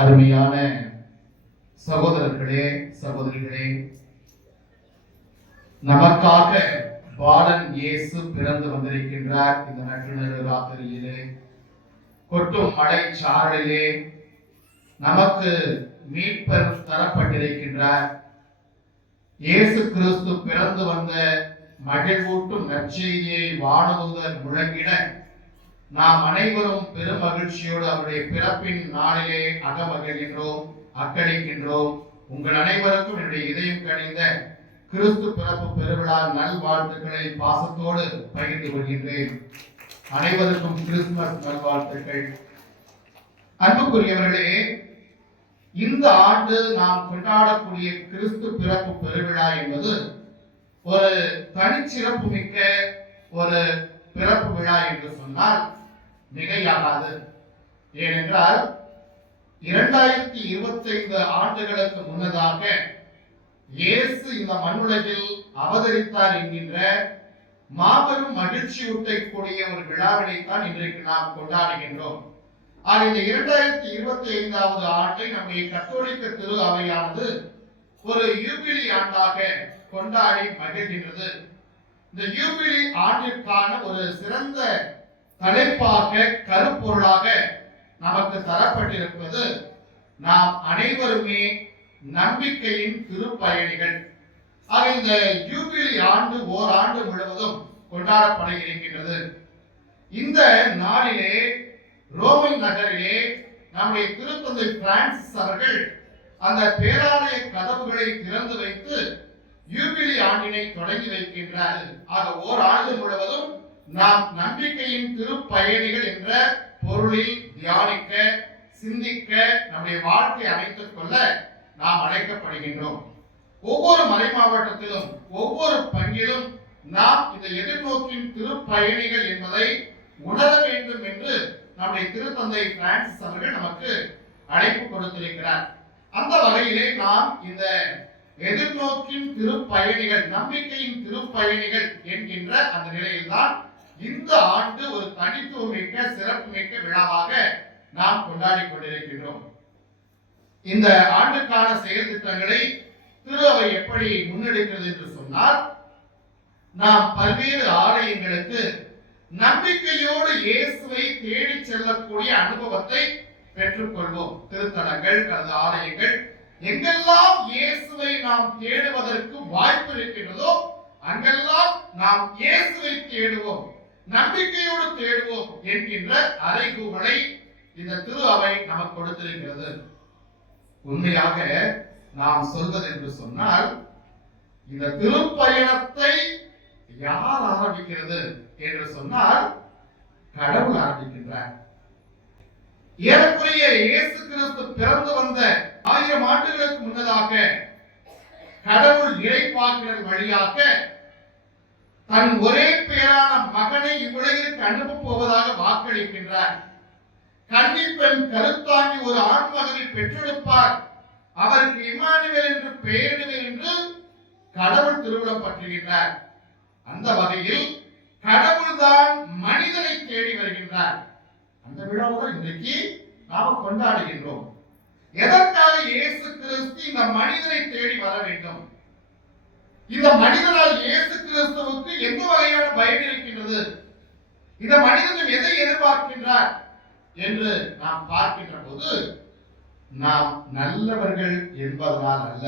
அருமையான சகோதரர்களே, சகோதரிகளே, நமக்காக பாலன் இயேசு பிறந்து வந்திருக்கின்றார். இந்த நடுநடு ராத்திரியிலே கொட்டும் மழை சாரலிலே நமக்கு மீட்பர் தரப்பட்டிருக்கின்றார். இயேசு கிறிஸ்து பிறந்து வந்த மகிழ்வூட்டும் நற்செய்தியை வானதூதர் முழங்கிட நாம் அனைவரும் பெரும் மகிழ்ச்சியோடு அவருடைய பிறப்பின் நாளிலே அகமகிழ்கின்றோம், அக்களிக்கின்றோம். உங்கள் அனைவருக்கும் என்னுடைய இதயம் கனிந்த கிறிஸ்து பிறப்பு பெருவிழா நல்வாழ்த்துக்களை பாசத்தோடு பகிர்ந்து கொள்கின்றேன். அனைவருக்கும் கிறிஸ்துமஸ் நல்வாழ்த்துக்கள். அன்புக்குரியவர்களே, இந்த ஆண்டு நாம் கொண்டாடக்கூடிய கிறிஸ்து பிறப்பு பெருவிழா என்பது ஒரு தனிச்சிறப்பு மிக்க ஒரு பிறப்பு விழா என்று சொன்னால் மிகையாகாது. ஏனென்றால் 2025 ஆண்டுகளுக்கு முன்னதாக இயேசு இந்த மண்ணுலகில் அவதரித்தார் என்கின்ற மாபெரும் மகிழ்ச்சியூட்டக்கூடிய ஒரு விழாவினைத்தான் இன்றைக்கு நாம் கொண்டாடுகின்றோம். இந்த 2025வது ஆண்டை நம்முடைய கத்தோலிக்க திரு அவையானது ஒரு யூபிலி ஆண்டாக கொண்டாடி மகிழ்கின்றது. இந்த யூபிலி ஆண்டிற்கான ஒரு சிறந்த தலைப்பாக, கருப்பொருளாக நமக்கு தரப்பட்டிருப்பது நாம் அனைவருமே நம்பிக்கையின் திருப்பயணிகள். இந்த யூபிலி ஆண்டு ஓராண்டு முழுவதும் கொண்டாடப்பட இருக்கின்றது. இந்த நாளிலே ரோமன் நகரிலே நம்முடைய திருத்தந்தை பிரான்சிஸ் அவர்கள் அந்த பேராலய கதவுகளை திறந்து வைத்து யூபிலி ஆண்டினை தொடங்கி வைக்கின்றார்கள். ஓராண்டு முழுவதும் நாம் நம்பிக்கையின் திருப்பயணிகள் என்ற பொருளில் தியானிக்க, சிந்திக்க, நம்முடைய வாழ்க்கை அமைத்துக் கொள்ள நாம் அழைக்கப்படுகின்றோம். ஒவ்வொரு மறை மாவட்டத்திலும் ஒவ்வொரு பங்கிலும் நாம் இந்த எதிர்நோக்கின் திருப்பயணிகள் என்பதை உணர வேண்டும் என்று நம்முடைய திருத்தந்தை பிரான்சிஸ் அவர்கள் நமக்கு அழைப்பு கொடுத்திருக்கிறார். அந்த வகையிலே நாம் இந்த எதிர்நோக்கின் திருப்பயணிகள், நம்பிக்கையின் திருப்பயணிகள் என்கின்ற அந்த நிலையில்தான் இந்த ஆண்டு ஒரு தனித்துவமிக்க சிறப்பு மிக்க விழாவாக நாம் கொண்டாடி கொண்டிருக்கின்றோம். இந்த ஆண்டுக்கான செயல் திட்டங்களை திரு அவை எப்படி முன்னெடுக்கிறது என்று சொன்னால், நாம் பல்வேறு ஆலயங்களுக்கு நம்பிக்கையோடு இயேசுவை தேடி செல்லக்கூடிய அனுபவத்தை பெற்றுக்கொள்வோம். திருத்தலங்கள் அல்லது ஆலயங்கள் எங்கெல்லாம் இயேசுவை நாம் தேடுவதற்கு வாய்ப்பு இருக்கின்றதோ அங்கெல்லாம் நாம் இயேசுவை தேடுவோம், நம்பிக்கையோடு தேடுவோம் என்கின்ற அறைகூவலை இந்த திரு அவை நமக்கு கொடுத்திருக்கிறது. உண்மையாக நாம் சொல்வது என்று சொன்னால், இந்த திருப்பயணத்தை யார் ஆரம்பிக்கிறது என்று சொன்னால் கடவுள் ஆரம்பிக்கின்றார். ஏறக்குறைய இயேசு கிறிஸ்து பிறந்து வந்த 1000 ஆண்டுகளுக்கு முன்னதாக கடவுள் இறைவாக்கினர் வழியாக தன் ஒரே பேரான மகனை இவ்வுலகிற்கு அனுப்பப் போவதாக வாக்களிக்கின்றார். கன்னிப்பெண் கருத்தாங்கி ஒரு ஆண் மகனை பெற்றெடுப்பார், அவருக்கு இம்மானுவேல் என்று பெயரிடுவேன் என்று கடவுள் திருவிழம் பற்றுகின்றார். அந்த வகையில் கடவுள் தான் மனிதனை தேடி வருகின்றார். அந்த விழாவை இன்றைக்கு நாம் கொண்டாடுகின்றோம். எதற்காக இயேசு கிறிஸ்து இந்த மனிதனை தேடி வர வேண்டும்? இந்த மனிதனால் இயேசு கிறிஸ்துவுக்கு எந்த வகையான பயம் இருக்கின்றது? இந்த மனிதன் எதை எதிர்பார்க்கின்றார் என்று நாம் பார்க்கின்ற போது, நாம் நல்லவர்கள் என்பதனால் அல்ல,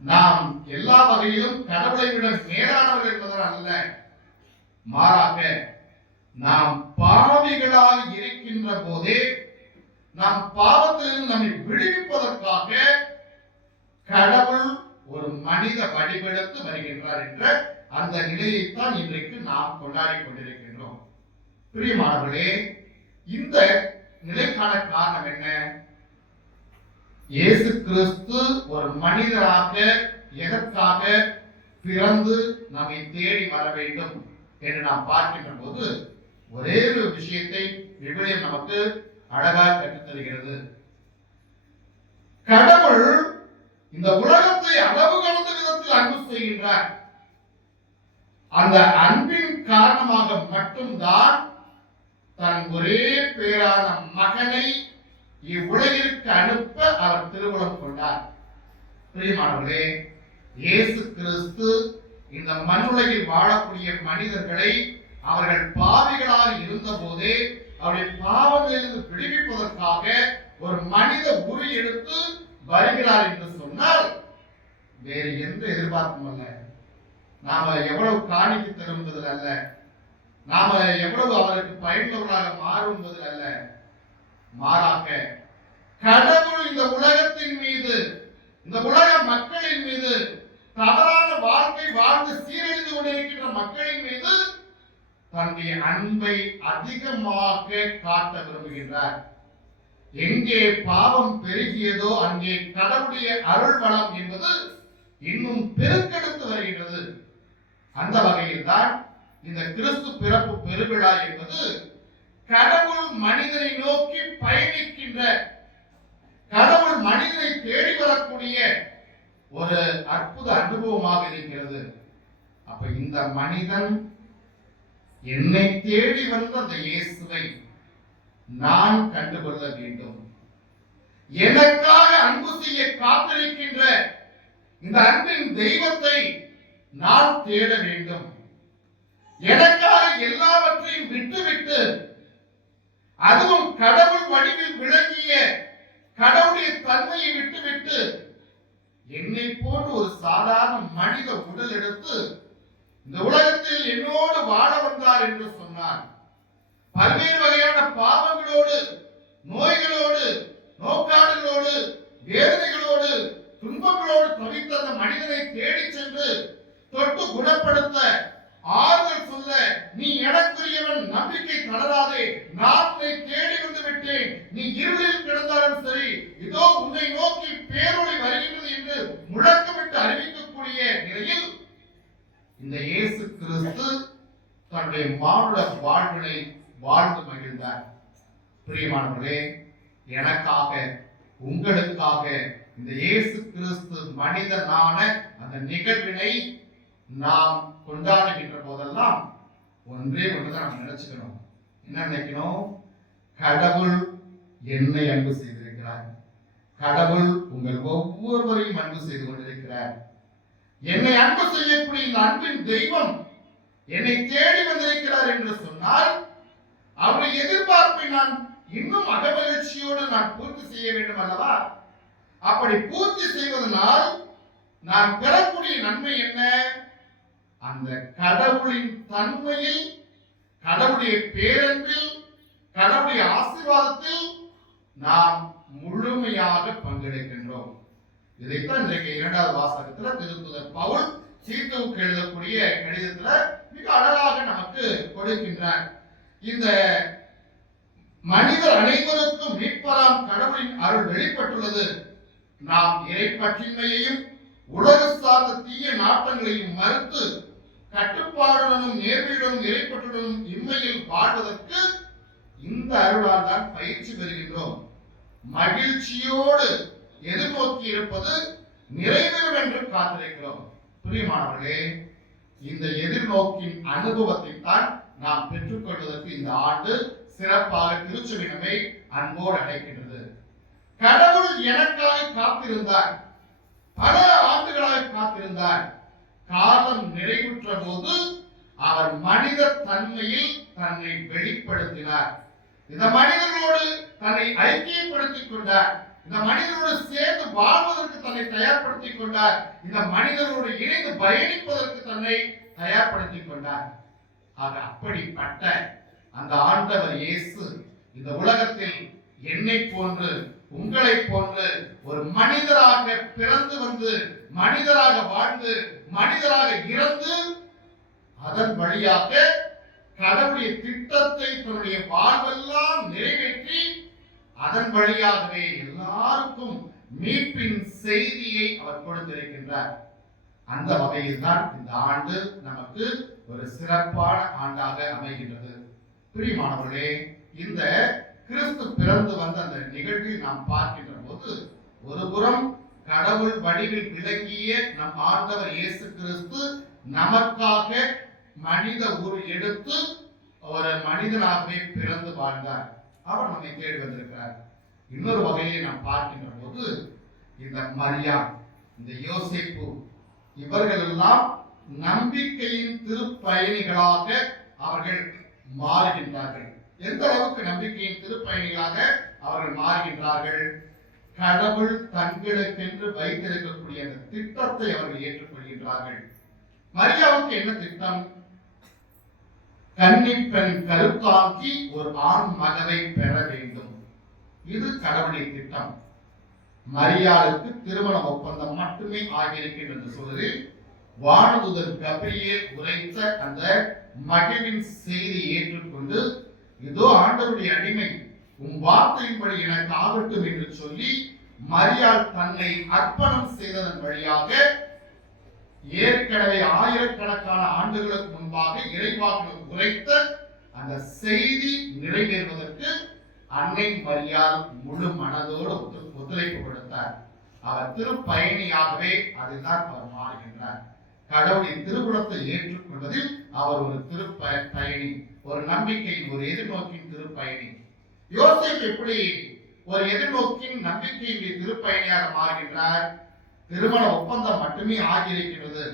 நாம் எல்லா வகையிலும் கடவுளை விட மேலானவர்கள் என்பதனால் அல்ல, மாறாக நாம் பாவிகளாக இருக்கின்ற போதே நாம் பாவத்திலிருந்து நம்மை விடுவிப்பதற்காக கடவுள் ஒரு மனித வடிவெடுத்து வருகின்றார் என்ற அந்த நிலையைத்தான் இன்றைக்கு நாம் கொண்டாடி கொண்டிருக்கின்றோம். பிரியமானவர்களே, இந்த நிலைக்கான காரணம் என்ன? இயேசு கிறிஸ்து ஒரு மனிதராக எதற்காக பிறந்து நம்மை தேடி வர வேண்டும் என்று நாம் பார்க்கின்ற போது ஒரே ஒரு விஷயத்தை விவிலியம் நமக்கு அழகாக கற்றுத் தருகிறது. கடவுள் இந்த உலகத்தை அளவு கடந்த விதத்தில் அன்பு செய்கின்றார். அந்த அன்பின் காரணமாக மட்டும்தான் தன் ஒரே பேரான மகனை இவ்வுலகிற்கு அனுப்ப அவர் திருவுளம் கொண்டார். பிரியமானவர்களே, இயேசு கிறிஸ்து இந்த மண்ணுலகில் வாழக்கூடிய மனிதர்களை அவர்கள் பாவிகளாக இருந்த போதே அவருடைய பாவங்களிலிருந்து விடுவிப்பதற்காக ஒரு மனித உரு எடுத்து வருகிறார் என்று சொன்னால் வேறு எந்த எதிர்பார்ப்பும் அல்ல. நாம எவ்வளவு காணிக்கு தருவதில் அல்ல, நாம எவ்வளவு அவருக்கு பயனுள்ளவர்களாக மாறுவதில் அல்ல, மாறாக கடவுள் இந்த உலகத்தின் மீது, இந்த உலக மக்களின் மீது, தவறான வாழ்க்கை வாழ்ந்து சீரழிந்து கொண்டிருக்கின்ற மக்களின் மீது தன்னுடைய அன்பை அதிகமாக காட்ட விரும்புகின்றார். எங்கே பாவம் பெருகியதோ அங்கே கடவுளுடைய அருள் வளம் என்பது இன்னும் பெருக்கெடுத்து வருகின்றது. அந்த வகையில் தான் இந்த கிறிஸ்து பிறப்பு பெருவிழா என்பது கடவுள் மனிதனை நோக்கி பயணிக்கின்ற, கடவுள் மனிதனை தேடி வரக்கூடிய ஒரு அற்புத அனுபவமாக இருக்கிறது. அப்ப இந்த மனிதன் என்னை தேடி வந்த அந்த இயேசுவை நான் கண்டுகொள்ள வேண்டும். எனக்காக அன்பு செய்ய காத்திருக்கின்ற இந்த அன்பின் தெய்வத்தை நான் தேட வேண்டும். எனக்காக எல்லாவற்றையும் விட்டுவிட்டு, அதுவும் கடவுள் வடிவில் விளங்கிய கடவுளுடைய தன்மையை விட்டுவிட்டு என்னை போன்று ஒரு சாதாரண மனித உடல் எடுத்து இந்த உலகத்தில் என்னோடு வாழ வந்தார் என்று சொன்னார். பல்வேறு வகையான பாவங்களோடு, நோய்களோடு, நோக்காடுகளோடு, வேதனைகளோடு, துன்பங்களோடு தவித்த அந்த மனிதனை தேடி சென்று தொட்டு குணப்படுத்த, ஆறுதல் சொல்ல, நீ எனக்குரியவன், நம்பிக்கை தளராதே, நான் உன்னை தேடி வந்து விட்டேன், நீ இருளில் கிடந்தாலும் சரி, இதோ உன்னை நோக்கி பேரொளி வருகின்றது என்று முழக்கமிட்டு அறிவிக்கக்கூடிய நிலையில் இந்த இயேசு கிறிஸ்து தன்னுடைய மானுட வாழ்வினை வாழ்ந்து மகிழ்ந்தார். பிரியமானவர்களே, எனக்காக, உங்களுக்காக இந்த இயேசு கிறிஸ்து மனிதனான அந்த நிகழ்வினை நாம் கொண்டாடுகின்ற போதெல்லாம் ஒன்றே ஒன்றுதான் நாம் நினைச்சுக்கணும். என்ன நினைக்கணும்? கடவுள் என்னை அன்பு செய்திருக்கிறார், கடவுள் உங்கள் ஒவ்வொருவரையும் அன்பு செய்து கொண்டிருக்கிறார். என்னை அன்பு செய்யக்கூடிய இந்த அன்பின் தெய்வம் என்னை தேடி வந்திருக்கிறார் என்று சொன்னால் அவருடைய எதிர்பார்ப்பை நான் இன்னும் அகமகிழ்ச்சியோடு நான் பூர்த்தி செய்ய வேண்டும் அல்லவா? அப்படி பூர்த்தி செய்வதனால் நான் பெறக்கூடிய நன்மை என்ன? அந்த கடவுளின் தன்மையில், கடவுளுடைய பேரன்பில், கடவுளுடைய ஆசீர்வாதத்தில் நாம் முழுமையாக பங்கெடுக்கின்றோம். இதைத்தான் இன்றைக்கு 2வது வாசகத்துல திருத்துதர் பவுல் சீத்துவுக்கு எழுதக்கூடிய கடிதத்துல மிக அழகாக நமக்கு கொடுக்கின்றார். இந்த மனிதர் அனைவருக்கும் மீட்பராம் கடவுளின் அருள் வெளிப்பட்டுள்ளது. நாம் இறைப்பற்றின்மையையும் உலக சார்ந்த தீய நாட்டங்களையும் மறுத்து கட்டுப்பாடுடனும் நேர்மையுடனும் இறைப்பற்றுடனும் இம்மையில் வாழ்வதற்கு இந்த அருளால் தான் பயிற்சி பெறுகின்றோம். மகிழ்ச்சியோடு எதிர்நோக்கி இருப்பது நிறைவேறும் என்று காத்திருக்கிறோம். பிரியமானவர்களே, இந்த எதிர்நோக்கின் அனுபவத்தை தான் நாம் பெற்றுக்கொள்வதற்கு இந்த ஆண்டு சிறப்பாக திருச்சபை அன்போடு அழைக்கின்றது. கடவுள் எனக்காக காத்திருந்தார், பல ஆண்டுகளாக காத்திருந்தார். காலம் நிறைவுற்ற போது அவர் மனித தன்மையில் தன்னை வெளிப்படுத்தினார். இந்த மனிதர்களோடு தன்னை ஐக்கியப்படுத்திக் கொண்டார். இந்த மனிதனோடு சேர்ந்து வாழ்வதற்கு தன்னை தயார்படுத்திக் கொண்டார். இந்த மனிதனோடு இணைந்து பயணிப்பதற்கு தன்னை தயார்படுத்திக் கொண்டார். ஆக அப்படிப்பட்ட அந்த ஆண்டவர் இயேசு இந்த உலகத்தில் என்னை போன்று, உங்களை போன்று ஒரு மனிதராக பிறந்து வந்து, மனிதராக வாழ்ந்து, மனிதராக இறந்து, அதன் வழியாக கடவுளுடைய திட்டத்தை தன்னுடைய வாழ்வெல்லாம் நிறைவேற்றி, அதன் வழியாகவே எல்லாருக்கும் மீட்பின் செய்தியை அவர் கொடுத்திருக்கின்றார். அந்த வகையில் தான் இந்த ஆண்டு நமக்கு ஒரு சிறப்பான ஆண்டாக அமைகின்றது. பிரியமானவர்களே, இந்த கிறிஸ்து பிறந்து வந்த அந்த நிகழ்வில் நாம் பார்க்கின்ற போது, ஒரு புறம் கடவுள் வடிவில் விளங்கிய நம் ஆண்டவர் இயேசு கிறிஸ்து நமக்காக மனித உரு எடுத்து ஒரு மனிதனாகவே பிறந்து வாழ்ந்தார். அவர் நம்மை தேடி வந்திருக்கிறார். இன்னொரு வகையை நாம் பார்க்கின்ற போது இந்த மரியா, இந்த யோசேப்பு, இவர்கள் எல்லாம் நம்பிக்கையின் திருப்பயணிகளாக அவர்கள் மாறுகின்றார்கள். எந்த அளவுக்கு நம்பிக்கையின் திருப்பயணிகளாக அவர்கள் மாறுகின்றார்கள்? கடவுள் தங்களுக்கென்று வைத்திருக்கக்கூடிய அந்த திட்டத்தை அவர்கள் ஏற்றுக்கொள்கின்றார்கள். மரியாவுக்கு என்ன திட்டம்? கன்னிப்பெண் கருத்தாக்கி ஒரு ஆண் மகனை பெற வேண்டும். இது கடவுளின் திட்டம். மரியாளுக்கு திருமண ஒப்பந்தம் மட்டுமே ஆகியிருக்கின்ற சூழலில் வானதூதன் கபிரியேல் உரைத்த அந்த மகிழ்வின் செய்தியை ஏற்றுக்கொண்டு, இதோ ஆண்டவருடைய அடிமை, உன் வார்த்தையின்படி எனக்கு ஆகட்டும் என்று சொல்லி மரியாள் தன்னை அர்ப்பணம் செய்ததன் வழியாக ஏற்கனவே ஆயிரக்கணக்கான ஆண்டுகளுக்கு முன்பாக இறைவாக்குகள் உரைத்த அந்த செய்தி நிறைவேறுவதற்கு அன்னை மரியாள் முழு மனதோடு ஒத்துழைப்பு கொடுத்தார். அவர் திருப்பயணியாகவே அதுதான் அவர் மாறுகின்றார். கடவுளின் திருவுளத்தை ஏற்றுக்கொள்வதில் அவர் ஒரு திருப்பயணி, ஒரு நம்பிக்கையின், ஒரு எதிர்நோக்கின் திருப்பயணி. யோசேப்பு எப்படி ஒரு எதிர்நோக்கின் நம்பிக்கையின் திருப்பயணியாக மாறுகின்றார்? திருமண ஒப்பந்தம் மட்டுமே ஆகியிருக்கிறது,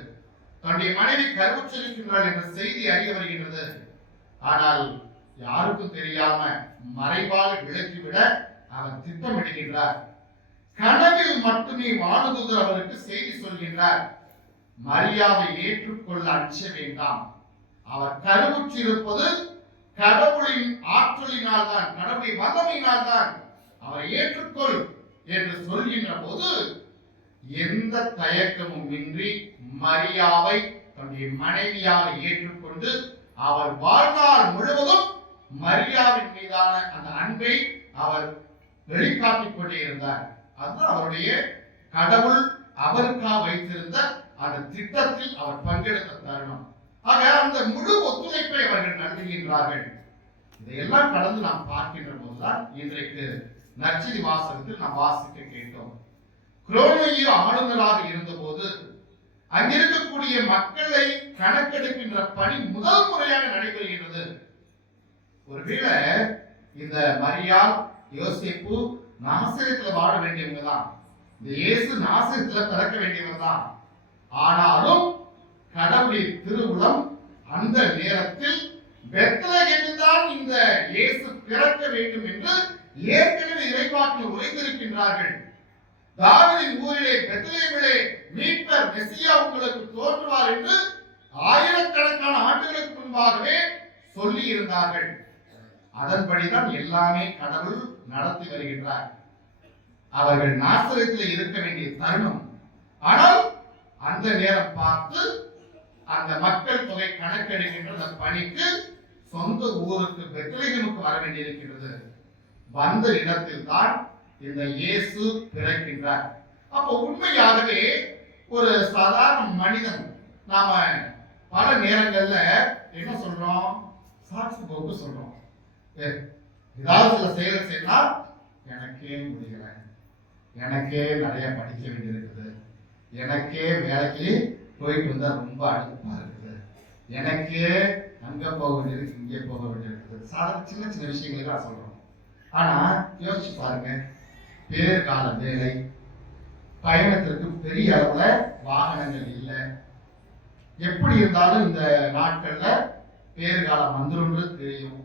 தன்னுடைய மனைவி கருவுற்றிருக்கின்றாள் என்ற செய்தி அறிய வருகின்றது. ஆனால் யாருக்கும் தெரியாம மறைவாக விளக்கிவிட அவர் திட்டமிடுகின்றார். கனவில் மட்டுமே வானதூதர் அவருக்கு செய்தி சொல்கின்றார், மரியாவை ஏற்றுக்கொள்ள அஞ்ச வேண்டாம், அவர் கருவுற்றிருப்பது கடவுளின் ஆற்றலினால் தான், கடவுளின் வல்லமையினால் தான், அவரை ஏற்றுக்கொள் என்று சொல்கின்ற போது எந்த தயக்கமும் இன்றி மரியாவை தன்னுடைய மனைவியாக ஏற்றுக்கொண்டு அவர் வாழ்நாள் முழுவதும் மரியாவின் மீதான அந்த அன்பை அவர் வெளிக்காட்டிக் கொண்டே இருந்தார். அதுதான் அவருடைய கடவுள் அவருக்காக வைத்திருந்த அந்த திட்டத்தில் அவர் பங்கெடுத்த தருணம். ஆக அந்த முழு ஒத்துழைப்பை அவர்கள் நல்குகின்றார்கள். இதையெல்லாம் கடந்து நாம் பார்க்கின்ற போதுதான் இன்றைக்கு நற்செய்தி வாசகத்தில் நாம் வாசிக்க கேட்டோம். குரோனியோ ஆளுநராக இருந்தபோது அங்கிருக்கக்கூடிய மக்களை கணக்கெடுக்கின்ற பணி முதல் முறையாக நடைபெறுகிறது. ஒருவேளை இந்த மரியாள், யோசேப்பு நாசரேத்தில் வாழ வேண்டியவங்க தான், இந்த இயேசு நாசரேத்தில் பிறக்க வேண்டியவர் தான். ஆனாலும் கடவுளின் திருவுளம் அந்த நேரத்தில் பெத்லகேமில் தான் இந்த இயேசு பிறக்க வேண்டும் என்று ஏற்கனவே இறைவாக்கில் உரைத்திருக்கின்றார்கள். தாவீதின் ஊரிலே பெத்லகேமிலே மீட்பர் மெசியா உங்களுக்கு தோன்றுவார் என்று ஆயிரக்கணக்கான ஆண்டுகளுக்கு முன்பாகவே சொல்லி இருந்தார்கள். அதன்படிதான் எல்லாமே கடவுள் நடத்தி வருகின்றார். அவர்கள் நாசரேத்தில் இருக்க வேண்டிய தருணம், ஆனால் அந்த நேரம் பார்த்து அந்த மக்கள் தொகை கணக்கெடுக்கின்ற அந்த பணிக்கு சொந்த ஊருக்கு பெத்லகேமுக்கு வர வேண்டியிருக்கிறது. வந்த இடத்தில் தான் இந்த இயேசு பிறக்கின்றார். அப்போ உண்மையாகவே ஒரு சாதாரண மனிதன், நாம பல நேரங்கள்ல என்ன சொல்றோம்? சாட்சி போக்கு சொல்றோம். ஏதாவது சில செயல் செய்யனா எனக்கே முடியல, எனக்கே நிறைய படிக்க வேண்டியிருக்குது, எனக்கே வேலைக்கு போயிட்டு வந்தா ரொம்ப அடுப்பா இருக்குது, எனக்கே அங்க போக வேண்டியிருக்கு, இங்கே போக வேண்டியிருக்குது. சாதாரண சின்ன சின்ன விஷயங்களுக்கு தான் சொல்றோம். ஆனா யோசிச்சு பாருங்க, பேர்கால வேலை, பயணத்திற்கு பெரிய அளவுல வாகனங்கள் இல்லை. எப்படி இருந்தாலும் இந்த நாட்கள்ல பேர்காலம் வந்துருன்னு தெரியும்.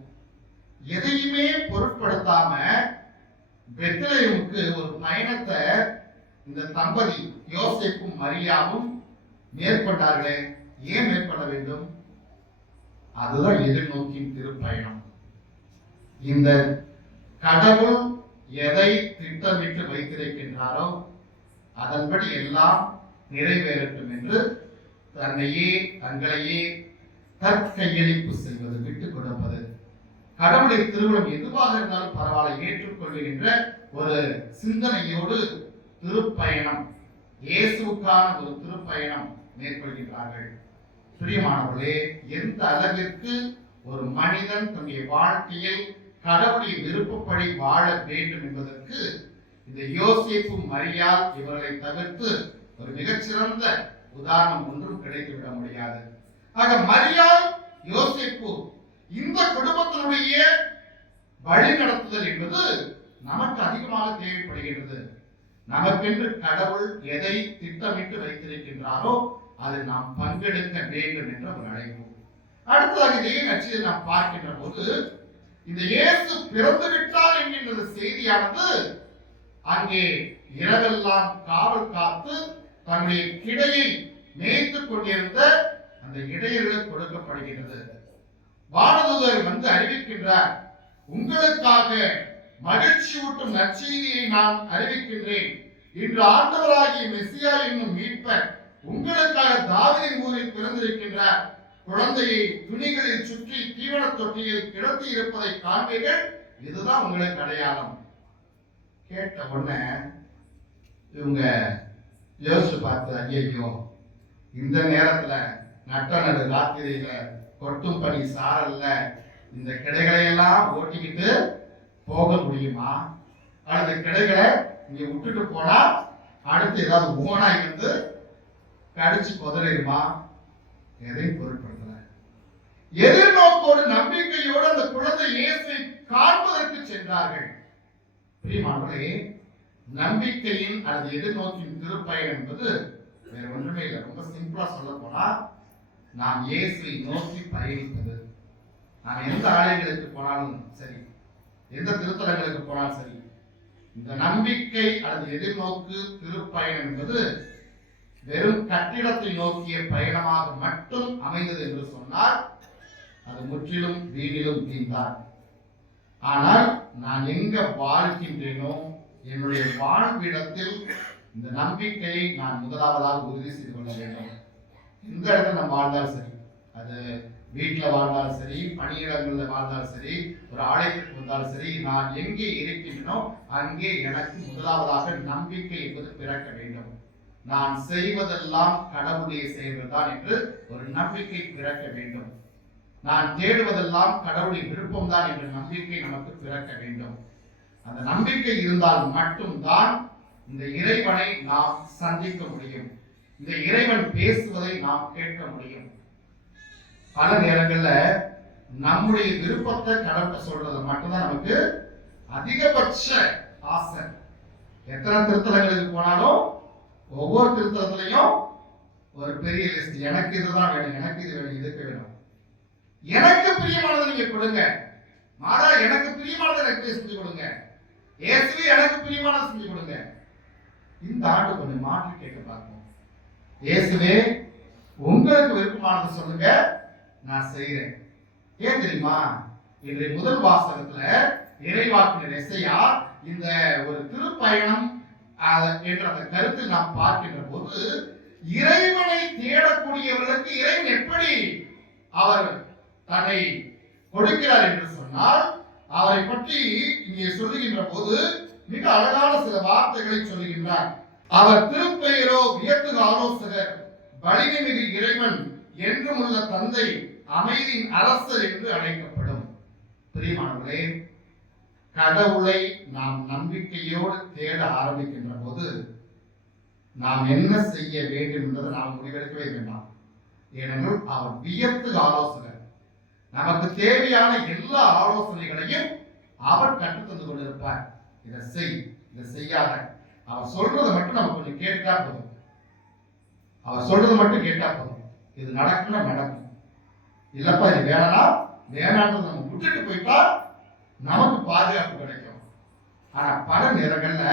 எதையுமே பொருட்படுத்தாம பெத்லகேமுக்கு ஒரு பயணத்தை இந்த தம்பதி யோசேப்பும் மரியாவும் மேற்கொண்டார்களே. ஏன் மேற்கொள்ள வேண்டும்? அதுதான் எதிர்நோக்கின் திருப்பயணம். இந்த கடவுள் எதை திட்டமிட்டு வைத்திருக்கின்றாரோ அதன்படி எல்லாம் நிறைவேறட்டும் என்று தங்களையே தற்கையளிப்பு செய்வது, விட்டுக் கொடுப்பது, கடவுளுடைய திருவுளம் எதுவாக இருந்தாலும் பரவாயில்ல ஏற்றுக்கொள்கின்ற ஒரு சிந்தனையோடு திருப்பயணம், இயேசுவுக்கான ஒரு திருப்பயணம் மேற்கொள்கின்றார்கள். பிரியமானவர்களே, எந்த அளவிற்கு ஒரு மனிதன் தன்னுடைய வாழ்க்கையில் கடவுளுடைய விருப்பப்படி வாழ வேண்டும் என்பதற்கு இந்த யோசேப்பு மரியாள் இவர்களை தவிர்த்து ஒரு மிகச்சிறந்த உதாரணம் ஒன்றும் கிடைத்துவிட முடியாது. ஆக மரியாள், யோசேப்பு இந்த குடும்பத்தினுடைய வழி நடத்துதல் என்பது நமக்கு அதிகமாக தேவைப்படுகிறது. நமக்கென்று கடவுள் எதை திட்டமிட்டு வைத்திருக்கின்றாரோ அதை நாம் பங்கெடுக்க வேண்டும் என்ற ஒரு அழைப்பு. அடுத்ததாக இதே நற்செய்தியை நாம் பார்க்கின்ற போது இந்த இயேசு பிறந்து விட்டார் என்கின்ற செய்தியானது அங்கே இரவெல்லாம் காவல் காத்து தன்னுடைய கிடையை மேய்த்துக் கொண்டிருந்த அந்த இடையர்களுக்கு கொடுக்கப்படுகிறது. வானதூதர் வந்து அறிவிக்கின்றார், உங்களுக்காக மகிழ்ச்சி ஊட்டும் நற்செய்தியை நான் அறிவிக்கின்றேன். இன்று ஆண்டவராகிய மெசியா என்னும் மீட்பர் உங்களுக்காக தாவீதின் ஊரில் பிறந்திருக்கின்றார். குழந்தையை துணிகளில் சுற்றி தீவன தொட்டியில் கிடத்தி இருப்பதை காண்பீர்கள். இதுதான் உங்களுக்கு அடையாளம். கேட்ட உடனே இவங்க யோசிச்சு பார்த்து, ஐயோ இந்த நேரத்துல நட்ட நடு ராத்திரியில கொட்டும் பனி சாரல்ல இந்த கிடைகளை எல்லாம் ஓட்டிக்கிட்டு போக முடியுமா? அல்லது கிடைகளை இங்க விட்டுட்டு போனா அடுத்து ஏதாவது ஓனாய் வந்து கடிச்சு கொதறிடுமா? எதையும் பொருட்படுத்தல. எதிர்நோக்கோடு நம்பிக்கையோடு அந்த குழந்தை இயேசுவை காண்பதற்கு சென்றார்கள். பிரியமானவர்களே, நம்பிக்கையின் அல்லது எதிர்நோக்கின் திருப்பயணம் என்பது வேற ஒன்றுமே இல்லை. ரொம்ப சிம்பிளா சொல்ல போனா நாம் இயேசுவை நோக்கி பயணிப்பது. நாம் எந்த ஆலயங்களுக்கு போனாலும் சரி, எந்த திருத்தலங்களுக்கு போனாலும் சரி, இந்த நம்பிக்கை அல்லது எதிர்நோக்கு திருப்பயணம் என்பது வெறும் கட்டிடத்தை நோக்கிய பயணமாக மட்டும் அமைந்தது என்று சொன்னால் அது முற்றிலும் வீணிலும் வீழ்ந்தார். ஆனால் நான் எங்க வாழ்கின்றேனோ என்னுடைய வாழ்விடத்தில் இந்த நம்பிக்கையை நான் முதலாவதாக உறுதி செய்து கொள்ள வேண்டும். எந்த இடத்துல நம்ம வாழ்ந்தாலும் சரி, அது வீட்டில் வாழ்ந்தாலும் சரி, பணியிடங்களில் வாழ்ந்தாலும் சரி, ஒரு ஆலயத்துக்கு வந்தாலும் சரி, நான் எங்கே இருக்கின்றனோ அங்கே எனக்கு முதலாவதாக நம்பிக்கை என்பது பிறக்க வேண்டும். நான் செய்வதெல்லாம் கடவுளுடைய செயல்கள் தான் என்று ஒரு நம்பிக்கை பிறக்க வேண்டும். நான் தேடுவதெல்லாம் கடவுளின் விருப்பம் தான் என்ற நம்பிக்கை நமக்கு பிறக்க வேண்டும். அந்த நம்பிக்கை இருந்தால் மட்டும்தான் இந்த இறைவனை நாம் சந்திக்க முடியும். இந்த இறைவன் பேசுவதை நாம் கேட்க முடியும். பல நேரங்கள்ல நம்முடைய விருப்பத்தை கடவுள் சொல்றது மட்டும்தான் நமக்கு அதிகபட்ச ஆசை. எத்தனை திருத்தலங்களுக்கு போனாலும் ஒவ்வொரு திருத்தலத்திலையும் ஒரு பெரிய லிஸ்ட், எனக்கு இதுதான் வேணும், எனக்கு இது வேணும், இதுக்கு வேணும். எனக்கு பிரியமானதை நீங்க கொடுங்க, மாறா எனக்கு பிரியமானதை எனக்கு செஞ்சு கொடுங்க, இயேசுவே எனக்கு பிரியமானதை செஞ்சு கொடுங்க. இந்த ஆண்டு கொஞ்சம் மாற்றி கேட்க பார்ப்போம். இயேசுவே உங்களுக்கு விருப்பமானதை சொல்லுங்க, நான் செய்கிறேன். ஏன் தெரியுமா? இன்றைய முதல் வாசகத்துல இறைவாக்கினர் எசையா இந்த ஒரு திருப்பயணம் என்ற அந்த கருத்தை நாம் பார்க்கின்ற போது இறைவனை தேடக்கூடியவர்களுக்கு இறைவன் எப்படி அவர் தன்னை கொடுக்கிறார் என்று சொன்னால், அவரை பற்றி இங்கே சொல்லுகின்ற போது மிக அழகான சில வார்த்தைகளை சொல்லுகின்றார். அவர் திருப்பெயரோ வியத்து ஆலோசகர், வலிமை மிகு இறைவன், என்றும் உள்ள தந்தை, அமைதியின் அரசர் என்று அழைக்கப்படும். பிரியமானவர்களே, கடவுளை நாம் நம்பிக்கையோடு தேட ஆரம்பிக்கின்ற போது நாம் என்ன செய்ய வேண்டும் என்பதை நாம் முடிவெடுக்கவே வேண்டாம். ஏனென்றால் அவர் வியத்து ஆலோசகர். நமக்கு தேவையான எல்லா ஆலோசனைகளையும் அவர் கற்றுத்தந்து கொண்டிருப்பார். இதை செய், இதை செய்யாத. அவர் சொல்றதை மட்டும் நம்ம கொஞ்சம் கேட்டா போதும். அவர் சொல்றதை மட்டும் கேட்டா போதும். இது நடக்கும்னா நடக்கும், இல்லப்பா இது வேணா வேணான்றது நம்ம விட்டுட்டு போயிட்டா நமக்கு பாதுகாப்பு கிடைக்கும். ஆனா பல நேரங்கள்ல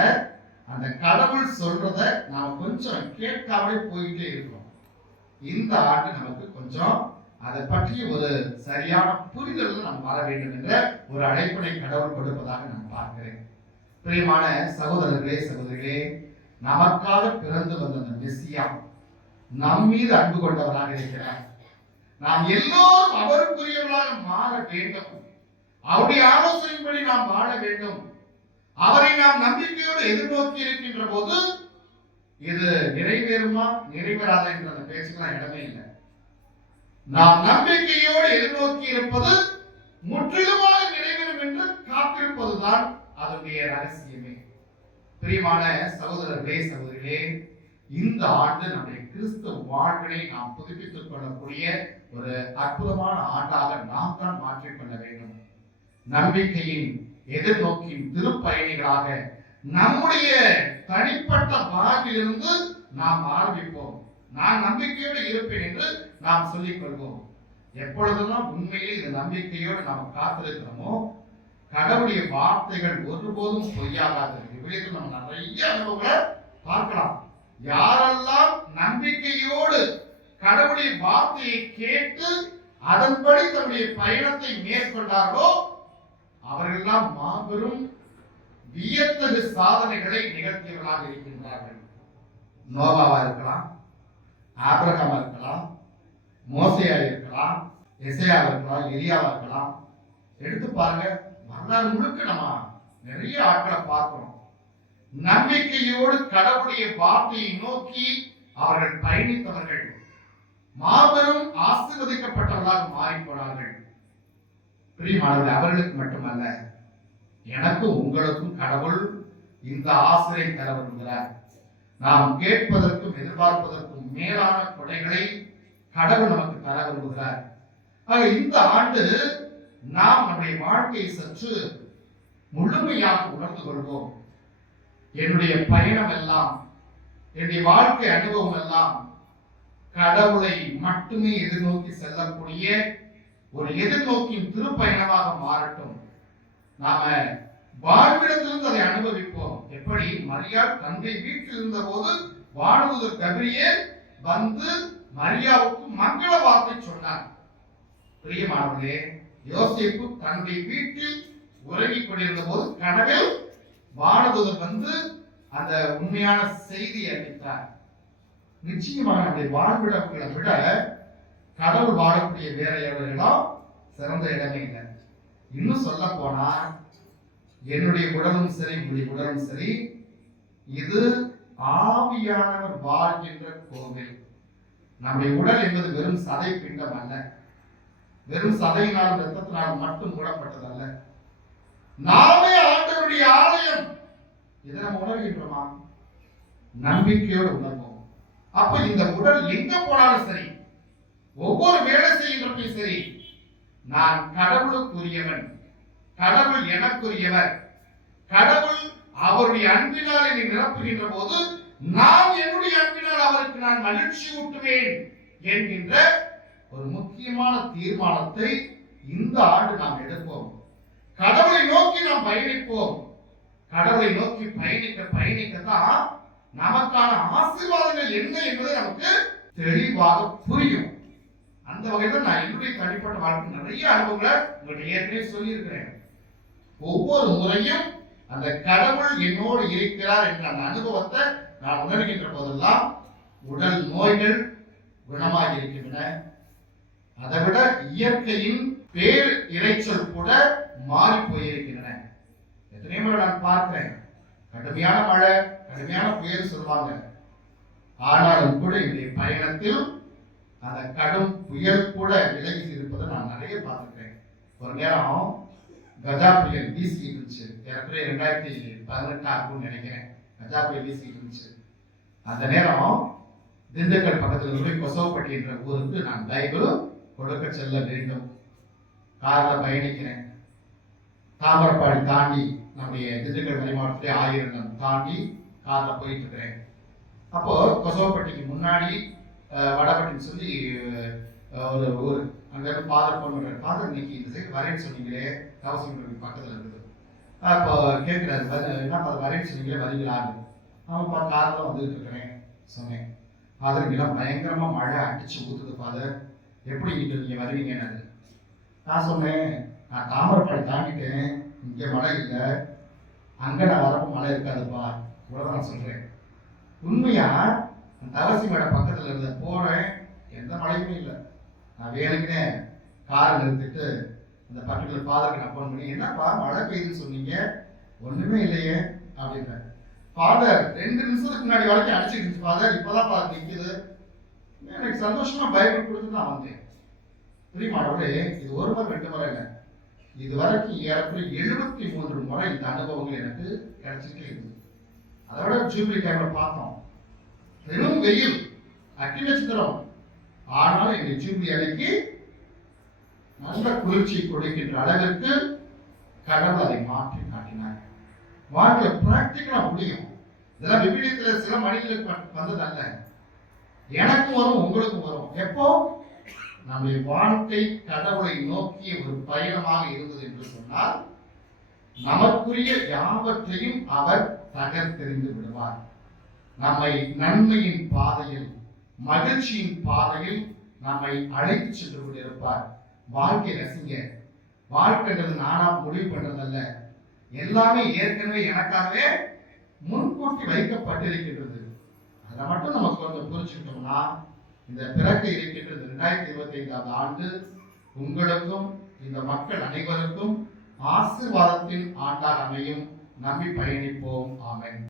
அந்த கடவுள் சொல்றத நாம கொஞ்சம் கேட்காமலே போயிட்டே இருக்கிறோம். இந்த ஆண்டு நமக்கு கொஞ்சம் அதை பற்றி ஒரு சரியான புரிதல் நாம் வர வேண்டும் என்ற ஒரு அழைப்பினை கடவுள் கொடுப்பதாக நான் பார்க்கிறேன். பிரியமான சகோதரர்களே, சகோதரிகளே, நமக்காக பிறந்து வந்த அந்த மெசியா நம் மீது அன்பு கொண்டவராக இருக்கிறார். நாம் எல்லோரும் அவருக்குரியவர்களாக மாற வேண்டும். அவருடைய ஆலோசனைப்படி நாம் வாழ வேண்டும். அவரை நாம் நம்பிக்கையோடு எதிர்நோக்கி இருக்கின்ற போது இது நிறைவேறுமா நிறைவேறாத என்ற அந்த பேச்சுக்கெல்லாம் இடமே இல்லை. நாம் நம்பிக்கையோடு எதிர்நோக்கி இருப்பது முற்றிலுமாக நிறைவேறும் என்று காத்திருப்பதுதான் அதனுடைய ரகசியமே. பிரியமான சகோதரர்களே, சகோதரிகளே, இந்த ஆண்டு நம்முடைய கிறிஸ்துவ வாழ்வினை நாம் புதுப்பித்துக் கொள்ளக்கூடிய ஒரு அற்புதமான ஆண்டாக நாம் தான் மாற்றிக்கொள்ள வேண்டும். நம்பிக்கையின் எதிர்நோக்கின் திருப்பயணிகளாக நம்முடைய தனிப்பட்ட வாழ்விலிருந்து நாம் ஆரம்பிப்போம். நான் நம்பிக்கையோடு இருப்பேன் என்று நாம் சொல்லிக் கொள்வோம். எப்பொழுதெல்லாம் உண்மையிலே இந்த நம்பிக்கையோடு நாம் காத்திருக்கிறோமோ கடவுளுடைய வார்த்தைகள் ஒருபோதும் பொய்யாகாது. இவ்விடத்தில் நம்ம நிறைய அனுபவங்களை பார்க்கலாம். யாரெல்லாம் நம்பிக்கையோடு கடவுளுடைய வார்த்தையை கேட்டு அதன்படி தன்னுடைய பயணத்தை மேற்கொண்டார்களோ அவர்களெல்லாம் மாபெரும் வியத்தகு சாதனைகளை நிகழ்த்தியவர்களாக இருக்கின்றார்கள். நோவாவா இருக்கலாம், ஆபிரகாமா இருக்கலாம், மோசேயா இருக்கலாம், எசையா இருக்கலாம், எலியாவா இருக்கலாம். எடுத்து பாருங்க, வரலாறு முழுக்க நம்ம நிறைய ஆட்களை பார்க்கிறோம். நம்பிக்கையோடு கடவுளுடைய வார்த்தையை நோக்கி அவர்கள் பயணித்தவர்கள் மாபெரும் ஆசீர்வதிக்கப்பட்டவர்களாக மாறி போனார்கள். பிரியமானவர்களே, அவர்களுக்கு மட்டுமல்ல, எனக்கும் உங்களுக்கும் கடவுள் இந்த ஆசிரியை தர விரும்புகிறார். நாம் கேட்பதற்கும் எதிர்பார்ப்பதற்கும் மேலான கொடைகளை கடவுள் நமக்கு தர விரும்புகிறார். ஆக இந்த ஆண்டு நாம் நம்முடைய வாழ்க்கையை சற்று முழுமையாக உணர்ந்து கொள்வோம். என்னுடைய பயணம் எல்லாம், என்னுடைய வாழ்க்கை அனுபவம் எல்லாம் கடவுளை மட்டுமே எதிர்நோக்கி செல்லக்கூடிய ஒரு எதிர்நோக்கின் திருப்பயணமாக மாறட்டும். நாம வாழ்விடத்திலிருந்து அதை அனுபவிப்போம். எப்படி மரியாள் தந்தை வீட்டில் இருந்த போது வானதூதர் கபிரியேல் வந்து மரியாவுக்கு மங்கள வார்த்தை சொன்னார். பிரியமானவர்களே, யோசேப்பு தன்னுடைய வீட்டில் உறங்கிக் கொண்டிருந்த போது கனவில் வானதூதர் வந்து அந்த உண்மையான செய்தி அறிவித்தார். நிச்சயமாக நம்முடைய வாழ்விடங்களை விட கடவுள் வாழக்கூடிய வேற எவர்களும் சிறந்த இடமே இல்லை. இன்னும் சொல்ல போனா என்னுடைய உடலும் சரி, உங்களுடைய உடலும் சரி, இது ஆவியானவர் வாழ்கின்ற கோவில். நம்முடைய உடல் என்பது வெறும் சதை பிண்டம் அல்ல, வெறும் சதையினாலும் ரத்தத்தினாலும் மட்டும் மூடப்பட்டதல்ல. நாமே ஆண்டவருடைய ஆலயம். இதை நம்ம உணர்கின்றோமா? நம்பிக்கையோடு உணர்வோம். அப்ப இந்த உடல் எங்க போனாலும் சரி, ஒவ்வொரு வேலை செய்கின்றப்பையும் சரி, நான் கடவுளுக்குரியவன், கடவுள் எனக்குரியவர், கடவுள் அவருடைய அன்பினால் என்னை நிரப்புகின்ற போது நான் என்னுடைய அன்பினால் அவருக்கு நான் மகிழ்ச்சி ஊட்டுவேன் என்கின்ற ஒரு முக்கியமான தீர்மானத்தை இந்த ஆண்டு நாம் எடுப்போம். கடவுளை நோக்கி நாம் பயணிப்போம். கடவுளை நோக்கி பயணிக்கத்தான் நமக்கான ஆசீர்வாதங்கள் என்ன என்பதை நமக்கு தெளிவாக புரியும். அந்த வகையில் நான் என்னுடைய தனிப்பட்ட வாழ்க்கை நிறைய அனுபவங்களை உங்கள்கிட்ட ஏற்கனவே சொல்லியிருக்கிறேன். ஒவ்வொரு முறையும் அந்த கடவுள் என்னோடு இருக்கிறார் என்ற அந்த அனுபவத்தை நான் உணர்கின்ற போதெல்லாம் உடல் நோய்கள் குணமாக இருக்கின்றன. அதை விட இயற்கையின் பேர் இறைச்சல் கூட மாறி போயிருக்கின்றன. எத்தனை முறை நான் பார்க்கிறேன், கடுமையான மழை, கடுமையான புயல் சொல்லுவாங்க. ஆனாலும் கூட என்னுடைய பயணத்தில் அந்த கடும் புயல் கூட விலகி இருப்பதை நான் நிறைய பார்த்துக்கிறேன். ஒரு நேரம் கஜா புயல் வீசி இருந்துச்சு. ஏற்கனவே 2018 நினைக்கிறேன். கஜா புயல் வீசி இருந்துச்சு. அந்த நேரம் திண்டுக்கல் பக்கத்தில் இருந்து கொசவப்பட்டி என்ற ஊருக்கு நான் பைபிள் கொடுக்க செல்ல வேண்டும். காரில் பயணிக்கிறேன். தாமரப்பாடி தாண்டி நம்முடைய திண்டுக்கல் மறை மாவட்டத்திலே 1000 தாண்டி காரில் போயிட்டு இருக்கிறேன். அப்போ கொசவப்பட்டிக்கு முன்னாடி வடபட்டின்னு சொல்லி ஒரு ஊர், அங்கிருந்து ஃபாதர் ஃபோன் பண்ணுறாரு. ஃபாதர் இன்னைக்கு இந்த சைடு வரேன்னு சொன்னீங்களே, தவசியம் பக்கத்தில் இருக்குது. அப்போ கேட்குறாரு, என்ன ஃபாதர் வரேன்னு சொன்னீங்களே, வரீங்களான்னு. அவன்ப்பா காரில் வந்துட்டு இருக்கிறேன் சொன்னேன். ஃபாதர் இங்கெல்லாம் பயங்கரமாக மழை அடிச்சு ஊற்றுது ஃபாதர், எப்படி நீங்கள் வருவீங்கன்னு. நான் சொன்னேன், நான் தாமரப்பாடி தாண்டிட்டேன், இங்கே மழை இல்லை, அங்கே நான் வரப்போ மழை இருக்காதுப்பா. இவ்வளோ நான் சொல்கிறேன். உண்மையா தவசி மேடை பக்கத்தில் இருந்த போகிறேன், எந்த மழையுமே இல்லை. நான் வேணுக்குனே காரை நிறுத்திட்டு அந்த பர்டிகுலர் ஃபாதருக்கு நான் ஃபோன் பண்ணி, என்னப்பா மழை பெய்யுதுன்னு சொன்னீங்க, ஒன்றுமே இல்லையே அப்படின்றேன். ஃபாதர் 2 நிமிஷத்துக்கு முன்னாடி வரைக்கும் அடிச்சுட்டு இருந்துச்சு ஃபாதர், இப்போதான் ஃபாதர் நிற்குது. எனக்கு சந்தோஷமா பைபிள் கொடுத்து நான் வந்தேன். பிரியமானவர்களே, இது ஒரு முறை 2 முறை இல்லை, இது வரைக்கும் ஏறக்குறைய 73 முறை இந்த அனுபவங்கள் எனக்கு கிடைச்சிட்டே இருக்குது. அதோட ஜூபிலி டைம்ல பார்த்தோம், பெரும் வெயில், அக்னி நட்சத்திரம், ஆனாலும் இந்த ஜூபிலி அன்னைக்கு நல்ல குளிர்ச்சி கொடுக்கின்ற அளவிற்கு கடவுள் அதை மாற்றி காட்டினார். வாழ்க்கை பிராக்டிக்கலா முடியும். இதெல்லாம் விவிலியத்துல சில மனிதர்களுக்கு வந்ததல்ல, எனக்கும் வரும் உங்களுக்கும் வரும். எப்போ நம்முடைய வாழ்க்கை கடவுளை நோக்கிய ஒரு பயணமாக இருந்தது என்று சொன்னால் நமக்குரிய யாவற்றையும் அவர் தகர்த்தெறிந்து விடுவார். நம்மை நன்மையின் பாதையில், மகிழ்ச்சியின் பாதையில் நம்மை அழைத்து சென்று கொண்டிருப்பார். வாழ்க்கை ரசிங்க. வாழ்க்கைன்றது நானா முடிவு பண்றதல்ல, எல்லாமே ஏற்கனவே எனக்காகவே முன்கூட்டி வைக்கப்பட்டிருக்கின்றது. அதை மட்டும் நமக்கு கொஞ்சம் புரிஞ்சுக்கிட்டோம்னா இந்த பிறக்க இருக்கின்றது 2025 ஆண்டு உங்களுக்கும் இந்த மக்கள் அனைவருக்கும் ஆசீர்வாதத்தின் ஆண்டாக அமையும். நம்பி பயணிப்போம். ஆமென்.